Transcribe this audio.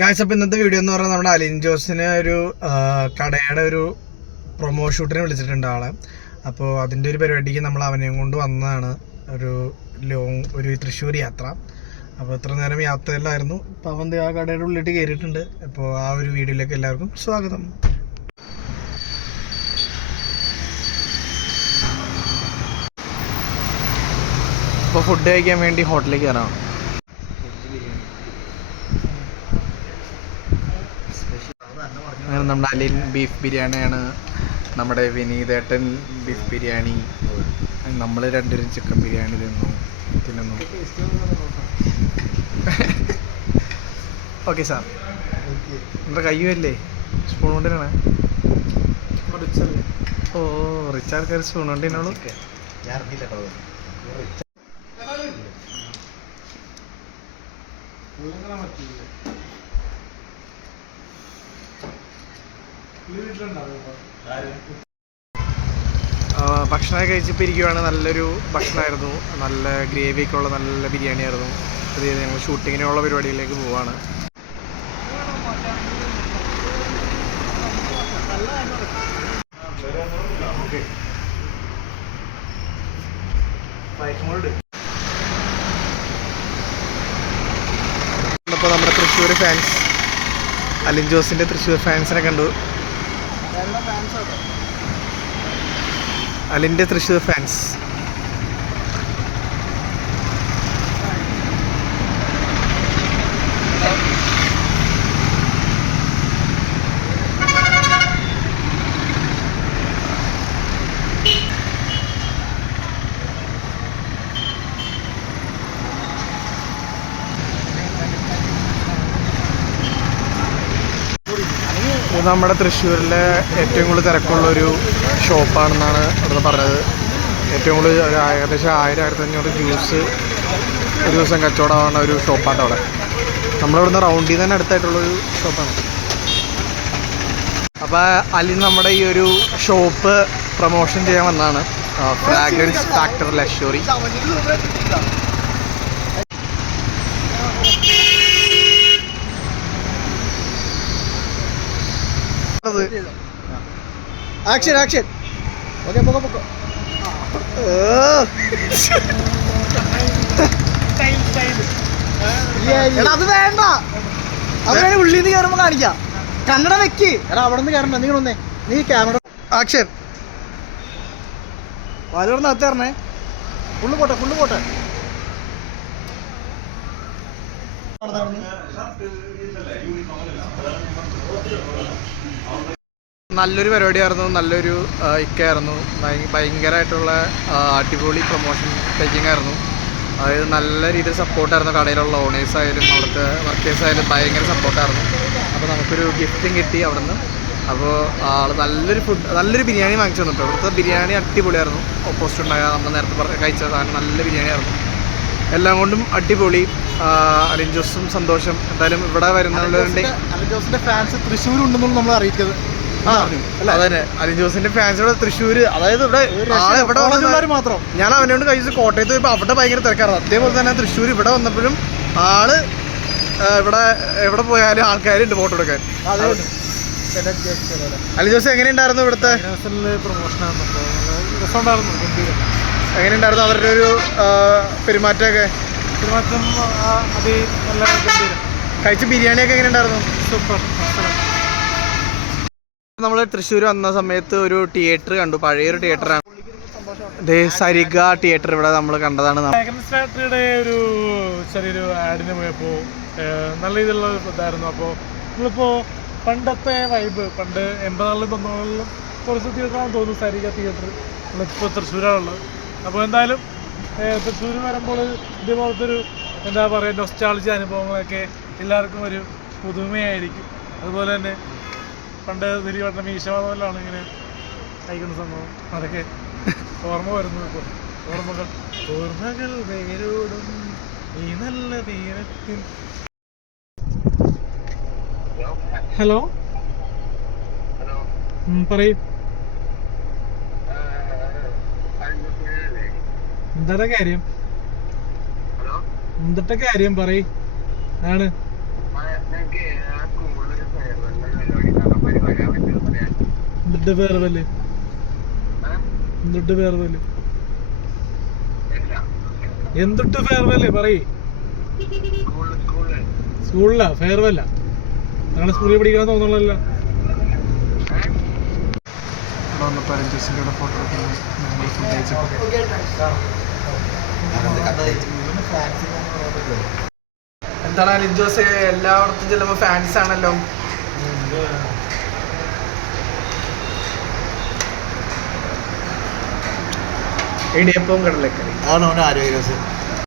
Guys, അപ്പോൾ ഇന്നത്തെ video എന്ന് പറഞ്ഞാൽ നമ്മുടെ അലിൻ ജോസിനെ ഒരു കടയുടെ ഒരു പ്രൊമോ ഷൂട്ടിന് വിളിച്ചിട്ടുണ്ട് ആളെ. അപ്പോൾ അതിൻ്റെ ഒരു പരിപാടിക്ക് നമ്മൾ അവനെയും കൊണ്ട് വന്നതാണ്. ഒരു തൃശ്ശൂർ യാത്ര. അപ്പോൾ ഇത്ര നേരം യാത്രയിലായിരുന്നു. അപ്പോൾ അവൻ ആ കടയുടെ ഉള്ളിട്ട് കയറിയിട്ടുണ്ട്. അപ്പോൾ ആ ഒരു വീഡിയോയിലേക്ക് എല്ലാവർക്കും സ്വാഗതം. അപ്പോൾ ഫുഡ് കഴിക്കാൻ വേണ്ടി ഹോട്ടലിലേക്ക് കയറാം. അങ്ങനെ നമ്മുടെ അലിൻ ബീഫ് ബിരിയാണിയാണ്, നമ്മുടെ വിനീതേട്ടൻ ബീഫ് ബിരിയാണി, നമ്മൾ രണ്ടുപേരും ചിക്കൻ ബിരിയാണി തിന്നുന്നു. ഓക്കെ സാർ, നമ്മുടെ കയ്യുമല്ലേ സ്പൂൺ കൊണ്ടിനാണ്. ഓ, റിച്ച് ആൾക്കാർ സ്പൂൺ കൊണ്ടിനോളൂ. ഭക്ഷണമൊക്കെ കഴിച്ചിപ്പോൾ ഇരിക്കുവാണ്. നല്ലൊരു ഭക്ഷണമായിരുന്നു, നല്ല ഗ്രേവിയൊക്കെ ഉള്ള നല്ല ബിരിയാണി ആയിരുന്നു. അത് ഞങ്ങൾ ഷൂട്ടിങ്ങിനുള്ള പരിപാടിയിലേക്ക് പോവാണ്. അപ്പോൾ നമ്മുടെ തൃശ്ശൂർ ഫാൻസ്, അലിൻ ജോസിൻ്റെ തൃശ്ശൂർ ഫാൻസിനെ കണ്ടു. അലിൻ്റെ തൃശ്ശൂർ ഫാൻസ്. ഇത് നമ്മുടെ തൃശ്ശൂരിലെ ഏറ്റവും കൂടുതൽ തിരക്കുള്ളൊരു ഷോപ്പാണെന്നാണ് അവിടുന്ന് പറഞ്ഞത്. ഏറ്റവും കൂടുതൽ ഏകദേശം 1000-1500 ജ്യൂസ് ഒരു ദിവസം കച്ചവടമാവുന്ന ഒരു ഷോപ്പാണ് അവിടെ. നമ്മളിവിടുന്ന് റൗണ്ടിൽ തന്നെ അടുത്തായിട്ടുള്ളൊരു ഷോപ്പാണ്. അപ്പോൾ അലിൻ നമ്മുടെ ഈ ഒരു ഷോപ്പ് പ്രൊമോഷൻ ചെയ്യാൻ വന്നതാണ്. Fragrance factor luxury. Action action. Okay, പൊക്കോ പൊക്കോ. അത് വേണ്ട, അത് വേണേ ഉള്ളിൽ നിന്ന് കയറുമ്പോൾ കാണിക്കാം. കന്നഡ വെക്ക്. എടാ അവിടെ നിന്ന് കയറണ്ട, നിങ്ങൾ ഒന്നേ, നീ ക്യാമറ. ആക്ഷൻ. പാലോട് അകത്ത് കയറണേ. ഫുള്ള് പോട്ടെ, ഫുള്ള് പോട്ടെ. നല്ലൊരു പരിപാടിയായിരുന്നു, നല്ലൊരു ഇക്കായിരുന്നു. ഭയങ്കരമായിട്ടുള്ള അടിപൊളി പ്രൊമോഷൻ ടേക്കിംഗ് ആയിരുന്നു. അതായത് നല്ല രീതിയിൽ സപ്പോർട്ടായിരുന്നു. കടയിലുള്ള ഓണേഴ്സ് ആയാലും അവിടുത്തെ വർക്കേഴ്സ് ആയാലും ഭയങ്കര സപ്പോർട്ടായിരുന്നു. അപ്പോൾ നമുക്കൊരു ഗിഫ്റ്റും കിട്ടി അവിടെ നിന്ന്. അപ്പോൾ ആൾ നല്ലൊരു ബിരിയാണി വാങ്ങിച്ചു തന്നു. ഇപ്പോൾ ഇവിടുത്തെ ബിരിയാണി അടിപൊളിയായിരുന്നു. ഓപ്പോസിറ്റ് ഉണ്ടായ നമ്മൾ നേരത്തെ കഴിച്ച സാധനം നല്ല ബിരിയാണിയായിരുന്നു. എല്ലാം കൊണ്ടും അടിപൊളി. അലിൻ ജോസും സന്തോഷം. എന്തായാലും ഇവിടെ വരുന്നവരുണ്ട്. അലിൻ ജോസിന്റെ ഫാൻസ് തൃശ്ശൂർ ഉണ്ടെന്നും നമ്മൾ അറിയിച്ചത്. അതന്നെ, അലിൻ ജോസിന്റെ ഫാൻസ് ഇവിടെ തൃശ്ശൂർ, അതായത് ഇവിടെ മാത്രം. ഞാൻ അവനോട് കഴിച്ച് കോട്ടയത്ത് പോയപ്പോൾ അവിടെ ഭയങ്കര തിരക്കായിരുന്നു. അതേപോലെ തന്നെ തൃശ്ശൂർ ഇവിടെ വന്നപ്പോഴും ആള് എവിടെ പോയാലും ആൾക്കാരുണ്ട് ഫോട്ടോ എടുക്കാൻ. അലിൻ ജോസ് എങ്ങനെയുണ്ടായിരുന്നു ഇവിടുത്തെ എങ്ങനെയുണ്ടായിരുന്നു അവരുടെ ഒരു പെരുമാറ്റമൊക്കെ? കഴിച്ച ബിരിയാണിയൊക്കെ എങ്ങനെയുണ്ടായിരുന്നു? സൂപ്പർ. നമ്മൾ തൃശ്ശൂർ വന്ന സമയത്ത് ഒരു തിയേറ്റർ കണ്ടു, പഴയൊരു തിയേറ്ററാണ്. സരിഗ തിയേറ്റർ ഇവിടെ നമ്മൾ കണ്ടതാണ്. ഒരു ചെറിയൊരു ആഡിന് പോയപ്പോൾ നല്ല രീതിയിലുള്ള ഇതായിരുന്നു. അപ്പോൾ നമ്മളിപ്പോൾ പണ്ടത്തെ വൈബ്, പണ്ട് 80-കളിലും 90-കളിലും കുറച്ച് തിയേറ്ററാണെന്ന് തോന്നുന്നു സരിഗ തിയേറ്റർ. നമ്മളിപ്പോൾ തൃശ്ശൂരാണുള്ളത്. അപ്പോൾ എന്തായാലും തൃശ്ശൂർ വരുമ്പോൾ ഇതേപോലത്തെ ഒരു എന്താ പറയുക നൊസ്റ്റാൾജിയ അനുഭവങ്ങളൊക്കെ എല്ലാവർക്കും ഒരു പുതുമയായിരിക്കും. അതുപോലെ തന്നെ പണ്ട് തിരിവട്ട മീശവാദമെല്ലാം ഇങ്ങനെ കഴിക്കുന്ന സംഭവം, അതൊക്കെ ഓർമ്മ വരുന്നു. ഇപ്പോൾ ഓർമ്മകൾ വേരോടും ഈ നല്ല തീരത്തിൽ. ഹലോ, പറയൂ. എന്താ കാര്യം? എന്തിട്ട കാര്യം പറയ്. ആണ് എന്നിട്ട് ഫെയർവെല് എന്തിട്ട് ഫെയർവെല് പറയ്. സ്കൂളിലാ ഫെയർവെല്ല? ഞങ്ങളുടെ സ്കൂളിൽ പഠിക്കാൻ തോന്നുന്നല്ലോ. ഫോട്ടോ എന്താണ് ലിജോസ്, എല്ലായിടത്തും ചെല്ലുമ്പോ ഫാൻസ് ആണല്ലോ. ഇടിയപ്പവും കടലക്കറി ആണോ ആരോഗ്യ